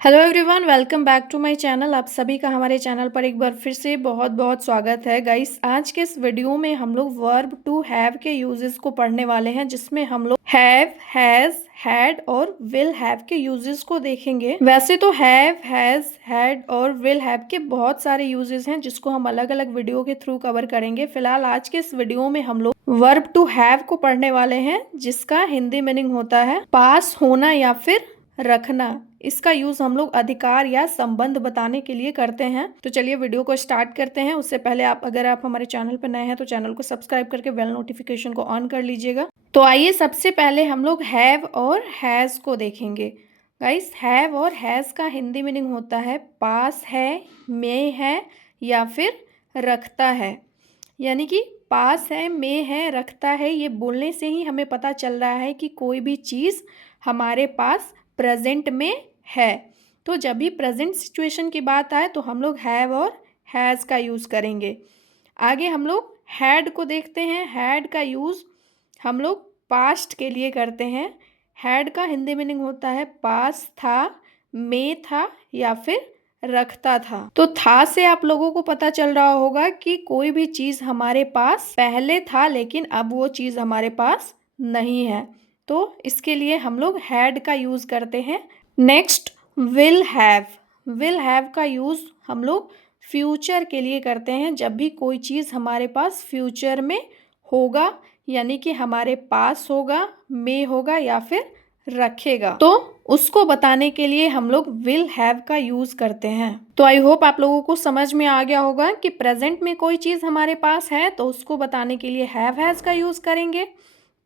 Hello everyone, welcome back to my channel. आप सभी का हमारे चैनल पर एक बार फिर से बहुत बहुत स्वागत है गाइस। आज के इस वीडियो में हम लोग वर्ब टू हैव के यूजेस को पढ़ने वाले हैं, जिसमें हम लोग हैव, हैज, हैड और विल हैव के यूजेस को देखेंगे। वैसे तो हैव, हैज, हैड और विल हैव के बहुत सारे यूजेस हैं, जिसको हम अलग अलग वीडियो के थ्रू कवर करेंगे। फिलहाल आज के इस वीडियो में हम लोग वर्ब टू हैव को पढ़ने वाले हैं, जिसका हिंदी मीनिंग होता है पास होना या फिर रखना। इसका यूज हम लोग अधिकार या संबंध बताने के लिए करते हैं। तो चलिए वीडियो को स्टार्ट करते हैं। उससे पहले अगर आप हमारे चैनल पर नए हैं तो चैनल को सब्सक्राइब करके बेल नोटिफिकेशन को ऑन कर लीजिएगा। तो आइए सबसे पहले हम लोग हैव और हैज को देखेंगे। गाइस, हैव और हैज का हिंदी मीनिंग होता है पास है, में है या फिर रखता है। यानी कि पास है, में है, रखता है, ये बोलने से ही हमें पता चल रहा है कि कोई भी चीज़ हमारे पास प्रेजेंट में है। तो जब भी प्रेजेंट सिचुएशन की बात आए तो हम लोग हैव और हैज़ का यूज़ करेंगे। आगे हम लोग हैड को देखते हैं। हैड का यूज़ हम लोग पास्ट के लिए करते हैं। हैड का हिंदी मीनिंग होता है पास था, में था या फिर रखता था। तो था से आप लोगों को पता चल रहा होगा कि कोई भी चीज़ हमारे पास पहले था लेकिन अब वो चीज़ हमारे पास नहीं है। तो इसके लिए हम लोग हैड का यूज़ करते हैं। Next will have. Will have का यूज़ हम लोग फ्यूचर के लिए करते हैं। जब भी कोई चीज़ हमारे पास फ्यूचर में होगा, यानी कि हमारे पास होगा, में होगा या फिर रखेगा, तो उसको बताने के लिए हम लोग विल हैव का यूज़ करते हैं। तो आई होप आप लोगों को समझ में आ गया होगा कि प्रेजेंट में कोई चीज़ हमारे पास है तो उसको बताने के लिए हैव हैज़ का यूज़ करेंगे।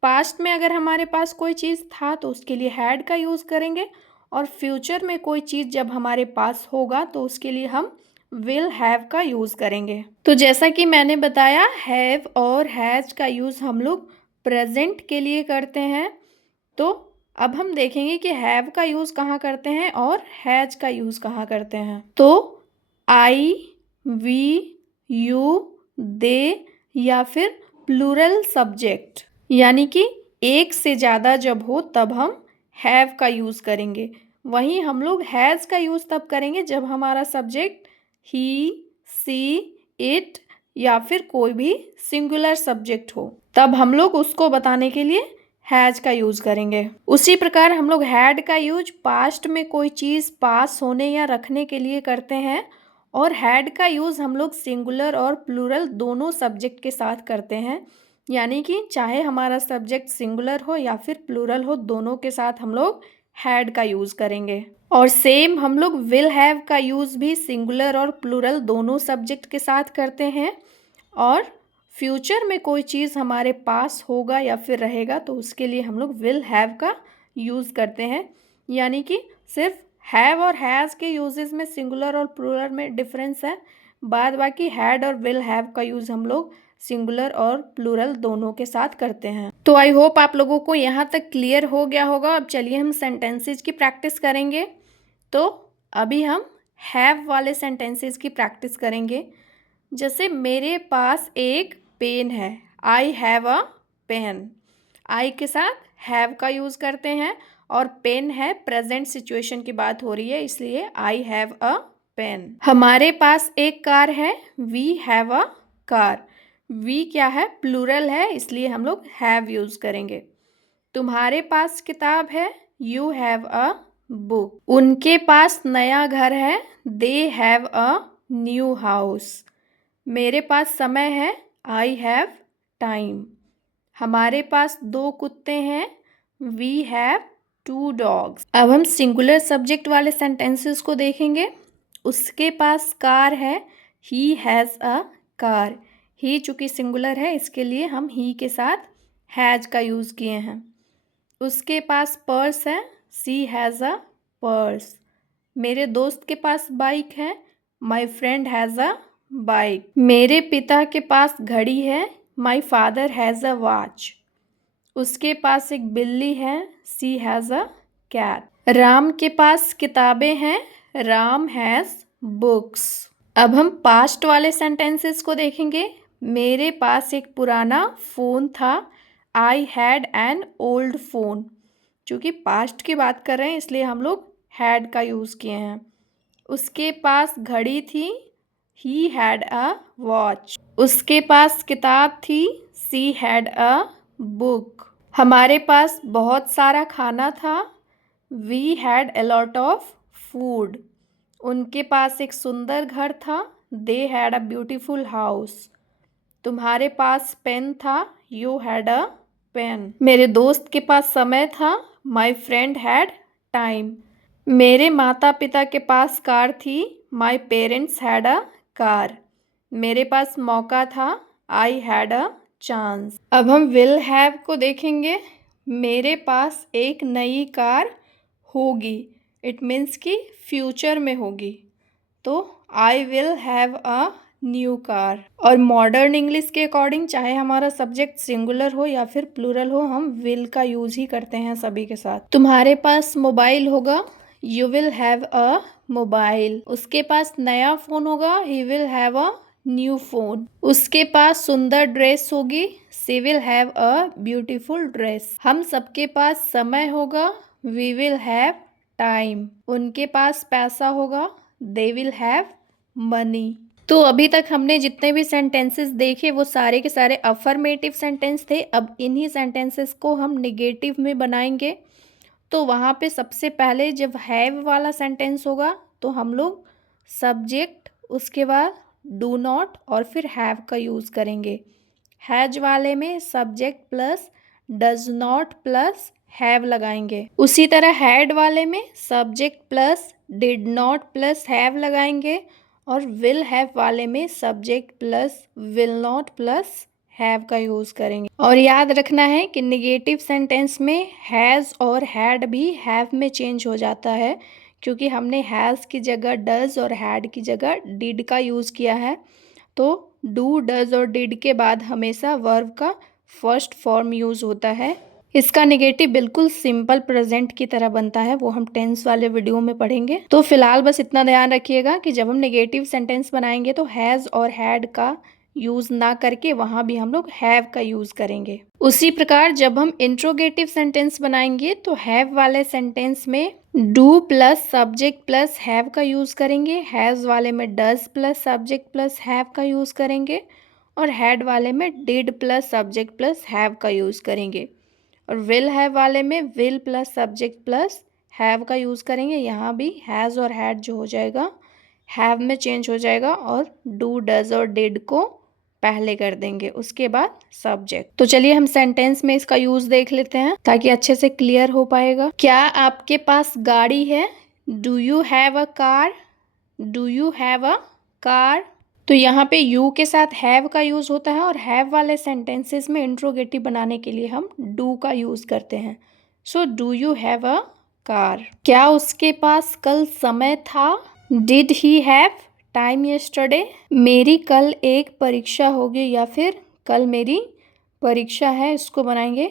पास्ट में अगर हमारे पास कोई चीज़ था तो उसके लिए हैड का यूज़ करेंगे, और फ्यूचर में कोई चीज़ जब हमारे पास होगा तो उसके लिए हम विल हैव का यूज़ करेंगे। तो जैसा कि मैंने बताया, हैव और हैज़ का यूज़ हम लोग प्रेजेंट के लिए करते हैं। तो अब हम देखेंगे कि हैव का यूज़ कहाँ करते हैं और हैज़ का यूज़ कहाँ करते हैं। तो आई, वी, यू, दे या फिर प्लूरल सब्जेक्ट, यानी कि एक से ज़्यादा जब हो तब हम हैव का यूज़ करेंगे। वहीं हम लोग हैज़ का यूज़ तब करेंगे जब हमारा सब्जेक्ट ही, सी, इट या फिर कोई भी सिंगुलर सब्जेक्ट हो, तब हम लोग उसको बताने के लिए हैज का यूज़ करेंगे। उसी प्रकार हम लोग हैड का यूज पास्ट में कोई चीज़ पास होने या रखने के लिए करते हैं, और हैड का यूज़ हम लोग सिंगुलर और प्लूरल दोनों सब्जेक्ट के साथ करते हैं। यानी कि चाहे हमारा सब्जेक्ट सिंगुलर हो या फिर प्लूरल हो, दोनों के साथ हम लोग हैड का यूज़ करेंगे। और सेम हम लोग विल हैव का यूज़ भी सिंगुलर और प्लूरल दोनों सब्जेक्ट के साथ करते हैं, और फ्यूचर में कोई चीज़ हमारे पास होगा या फिर रहेगा तो उसके लिए हम लोग विल हैव का यूज़ करते हैं। यानी कि सिर्फ हैव और हैज़ के यूजेस में सिंगुलर और प्लूरल में डिफरेंस है, बाद बाकी हैड और विल हैव का यूज़ हम लोग सिंगुलर और प्लूरल दोनों के साथ करते हैं। तो आई होप आप लोगों को यहाँ तक क्लियर हो गया होगा। अब चलिए हम सेंटेंसेज की प्रैक्टिस करेंगे। तो अभी हम हैव वाले सेंटेंसेज की प्रैक्टिस करेंगे। जैसे मेरे पास एक पेन है, आई हैव अ पेन। आई के साथ हैव का यूज़ करते हैं, और पेन है, प्रेजेंट सिचुएशन की बात हो रही है, इसलिए आई हैव अ पेन। हमारे पास एक कार है, we have a car. We क्या है, प्लूरल है, इसलिए हम लोग हैव यूज़ करेंगे। तुम्हारे पास किताब है, यू हैव अ बुक। उनके पास नया घर है, they have a new house. मेरे पास समय है, आई हैव टाइम। हमारे पास दो कुत्ते हैं, वी हैव टू डॉग्स। अब हम सिंगुलर सब्जेक्ट वाले सेंटेंसेस को देखेंगे। उसके पास कार है, ही हैज़ अ कार। ही चूँकि सिंगुलर है, इसके लिए हम ही के साथ हैज़ का यूज़ किए हैं। उसके पास पर्स है, सी हैज़ अ पर्स। मेरे दोस्त के पास बाइक है, my friend has a bike. मेरे पिता के पास घड़ी है, my father has a watch. उसके पास एक बिल्ली है, सी हैज़ अ कैट। राम के पास किताबें हैं, राम हैज़ बुक्स। अब हम पास्ट वाले सेंटेंसेस को देखेंगे। मेरे पास एक पुराना फ़ोन था, I had an old phone. चूँकि पास्ट की बात कर रहे हैं इसलिए हम लोग हैड का यूज़ किए हैं। उसके पास घड़ी थी, ही हैड अ वॉच। उसके पास किताब थी, सी हैड अ बुक। हमारे पास बहुत सारा खाना था, we had a lot of food. उनके पास एक सुंदर घर था, they had a beautiful house. तुम्हारे पास पेन था, यू हैड अ पेन। मेरे दोस्त के पास समय था, माई फ्रेंड हैड टाइम। मेरे माता पिता के पास कार थी, my parents had a car. मेरे पास मौका था, आई हैड अ चांस। अब हम विल हैव को देखेंगे। मेरे पास एक नई कार होगी, इट मीन्स कि फ्यूचर में होगी, तो आई will have a new car. और मॉडर्न इंग्लिश के अकॉर्डिंग चाहे हमारा सब्जेक्ट सिंगुलर हो या फिर प्लूरल हो, हम विल का यूज ही करते हैं सभी के साथ। तुम्हारे पास मोबाइल होगा, you will have a mobile. उसके पास नया फोन होगा, he will have a new phone. उसके पास सुंदर ड्रेस होगी, she will have a beautiful dress. हम सबके पास समय होगा, वी विल हैव टाइम। उनके पास पैसा होगा, दे विल हैव मनी। तो अभी तक हमने जितने भी सेंटेंसेस देखे वो सारे के सारे अफर्मेटिव सेंटेंस थे। अब इन्हीं सेंटेंसेस को हम निगेटिव में बनाएंगे। तो वहाँ पे सबसे पहले जब हैव वाला सेंटेंस होगा तो हम लोग सब्जेक्ट, उसके बाद डू नॉट और फिर हैव का यूज़ करेंगे। हैज वाले में subject plus does not plus have लगाएंगे। उसी तरह हैड वाले में subject plus did not plus have लगाएंगे। और विल हैव वाले में subject plus will not plus have का यूज़ करेंगे। और याद रखना है कि निगेटिव सेंटेंस में हैज़ और हैड भी हैव में चेंज हो जाता है, क्योंकि हमने हैज़ की जगह डज और हैड की जगह डिड का यूज़ किया है। तो डू, डज और डिड के बाद हमेशा वर्ब का फर्स्ट फॉर्म यूज़ होता है। इसका नेगेटिव बिल्कुल सिंपल प्रेजेंट की तरह बनता है, वो हम टेंस वाले वीडियो में पढ़ेंगे। तो फिलहाल बस इतना ध्यान रखिएगा कि जब हम नेगेटिव सेंटेंस बनाएंगे तो हैज़ और हैड का यूज़ ना करके वहाँ भी हम लोग हैव का यूज़ करेंगे। उसी प्रकार जब हम इंट्रोगेटिव सेंटेंस बनाएंगे तो हैव वाले सेंटेंस में do plus subject plus have का यूज़ करेंगे, हैज़ वाले में does plus subject plus have का यूज़ करेंगे, और हैड वाले में did plus subject plus have का यूज़ करेंगे। और विल हैव वाले में will plus subject plus have का यूज़ करेंगे। यहाँ भी हैज़ और हैड जो हो जाएगा हैव में चेंज हो जाएगा और डू, डज और डिड को पहले कर देंगे, उसके बाद सब्जेक्ट। तो चलिए हम सेंटेंस में इसका यूज़ देख लेते हैं ताकि अच्छे से क्लियर हो पाएगा। क्या आपके पास गाड़ी है? Do you have a car? Do you have a car? तो यहाँ पे यू के साथ हैव का यूज़ होता है और हैव वाले सेंटेंसेस में इंट्रोगेटिव बनाने के लिए हम डू का यूज़ करते हैं। So do you have a car? क्या उसके पास कल समय था? Did he have time yesterday? मेरी कल एक परीक्षा होगी या फिर कल मेरी परीक्षा है, इसको बनाएंगे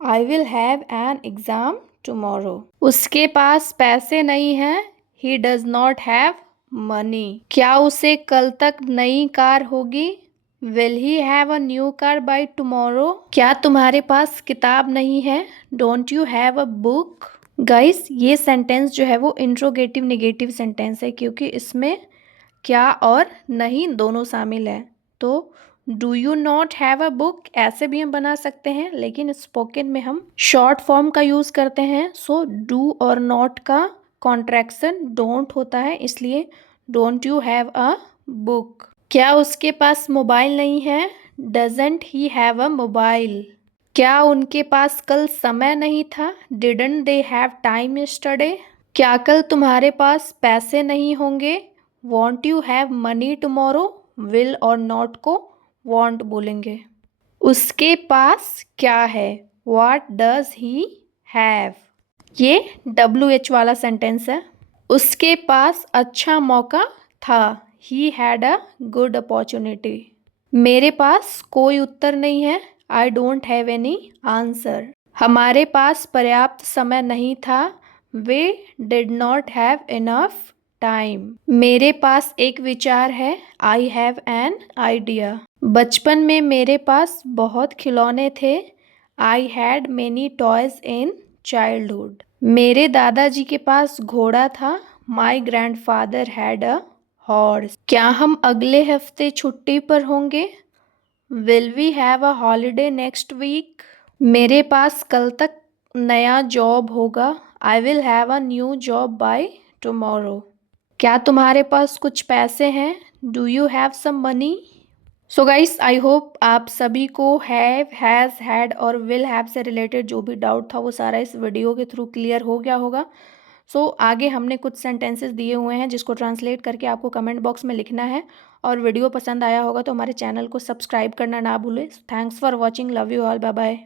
आई will have an exam tomorrow. उसके पास पैसे नहीं हैं, he does not have money. क्या उसे कल तक नई कार होगी? Will he have a new car bye tomorrow? क्या तुम्हारे पास किताब नहीं है? Don't you have a book? Guys, ये सेंटेंस जो है वो इंट्रोगेटिव नेगेटिव सेंटेंस है, क्योंकि इसमें क्या और नहीं दोनों शामिल है। तो do you not have a book ऐसे भी हम बना सकते हैं, लेकिन स्पोकन में हम शॉर्ट फॉर्म का यूज़ करते हैं। सो डू और नॉट का कॉन्ट्रैक्शन डोंट होता है, इसलिए don't you have a book. क्या उसके पास मोबाइल नहीं है? Doesn't he have a mobile? क्या उनके पास कल समय नहीं था? Didn't they have time yesterday? क्या कल तुम्हारे पास पैसे नहीं होंगे? Want you have money tomorrow? Will और नॉट को वॉन्ट बोलेंगे। उसके पास क्या है? What does he have? ये WH वाला सेंटेंस है। उसके पास अच्छा मौका था, he had a good opportunity. मेरे पास कोई उत्तर नहीं है, I don't have any answer. हमारे पास पर्याप्त समय नहीं था, we did not have enough time. मेरे पास एक विचार है, आई हैव एन आइडिया। बचपन में मेरे पास बहुत खिलौने थे, I had many toys in childhood. मेरे दादाजी के पास घोड़ा था। My grandfather had a horse. क्या हम अगले हफ्ते छुट्टी पर होंगे? Will we have a holiday next week? मेरे पास कल तक नया जॉब होगा। I will have a new job by tomorrow. क्या तुम्हारे पास कुछ पैसे हैं? Do you have some money? So guys, I hope आप सभी को हैव, हैज़, हैड और विल हैव से रिलेटेड जो भी डाउट था वो सारा इस वीडियो के थ्रू क्लियर हो गया होगा। आगे हमने कुछ सेंटेंसेस दिए हुए हैं जिसको ट्रांसलेट करके आपको कमेंट बॉक्स में लिखना है। और वीडियो पसंद आया होगा तो हमारे चैनल को सब्सक्राइब करना ना भूलें। Thanks for watching. Love you all. Bye bye.